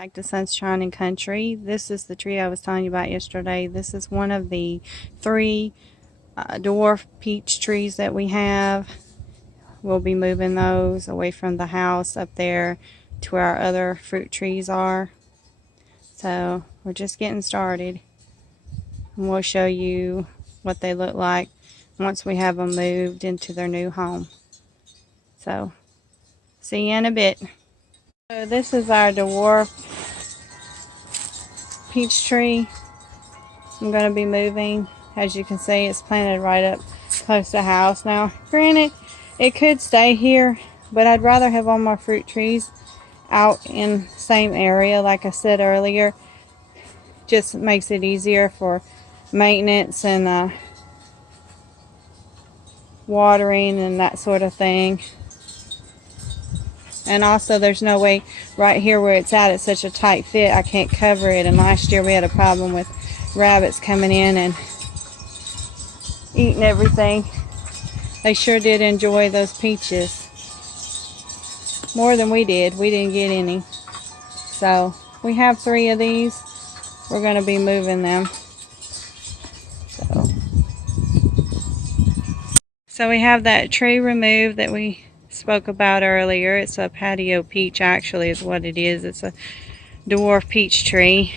Back to Sunshine and Country. This is the tree I was telling you about yesterday. This is one of the 3 dwarf peach trees that we have. We'll be moving those away from the house up there to where our other fruit trees are. So we're just getting started, and we'll show you what they look like once we have them moved into their new home. So see you in a bit. So this is our dwarf peach tree. I'm going to be moving. As you can see, it's planted right up close to the house. Now granted, it could stay here, but I'd rather have all my fruit trees out in the same area. Like I said earlier, just makes it easier for maintenance and watering and that sort of thing. And also, there's no way right here where it's at, it's such a tight fit, I can't cover it. And last year we had a problem with rabbits coming in and eating everything. They sure did enjoy those peaches. More than we did. We didn't get any. So, we have 3 of these. We're going to be moving them. So we have that tree removed that we spoke about earlier. It's a patio peach, actually, is what it is. It's a dwarf peach tree.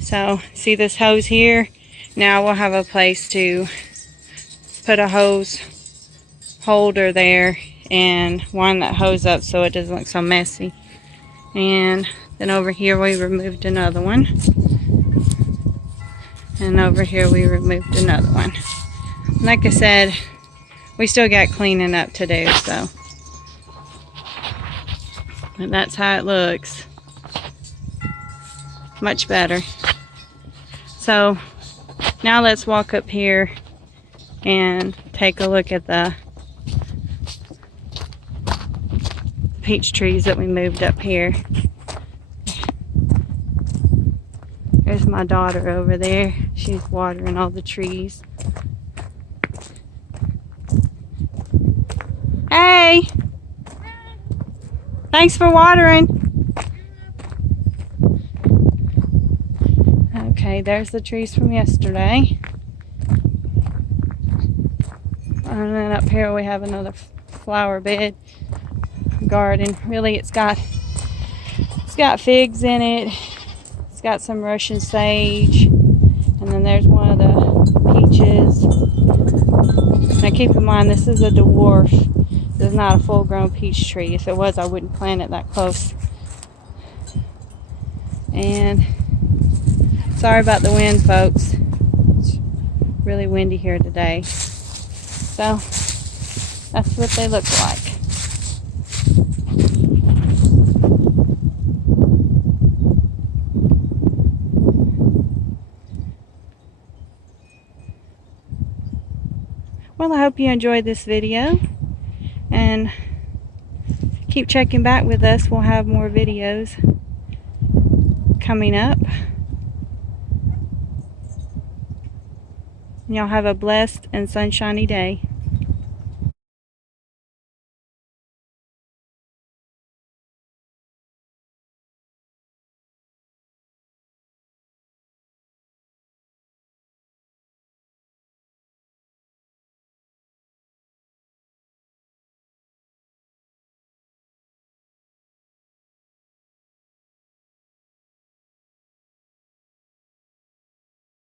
So, see this hose here? Now we'll have a place to put a hose holder there and wind that hose up so it doesn't look so messy. And then over here we removed another one. And over here we removed another one. Like I said, we still got cleaning up to do, so. And that's how it looks. Much better. So, now let's walk up here and take a look at the peach trees that we moved up here. There's my daughter over there. She's watering all the trees. Hey! Thanks for watering. Okay, there's the trees from yesterday. And then up here we have another flower bed garden. Really, it's got figs in it. It's got some Russian sage. And then there's one of the peaches. Now keep in mind, this is a dwarf. This is not a full-grown peach tree. If it was, I wouldn't plant it that close. And sorry about the wind, folks. It's really windy here today. So that's what they look like. Well, I hope you enjoyed this video, and keep checking back with us. We'll have more videos coming up. Y'all have a blessed and sunshiny day.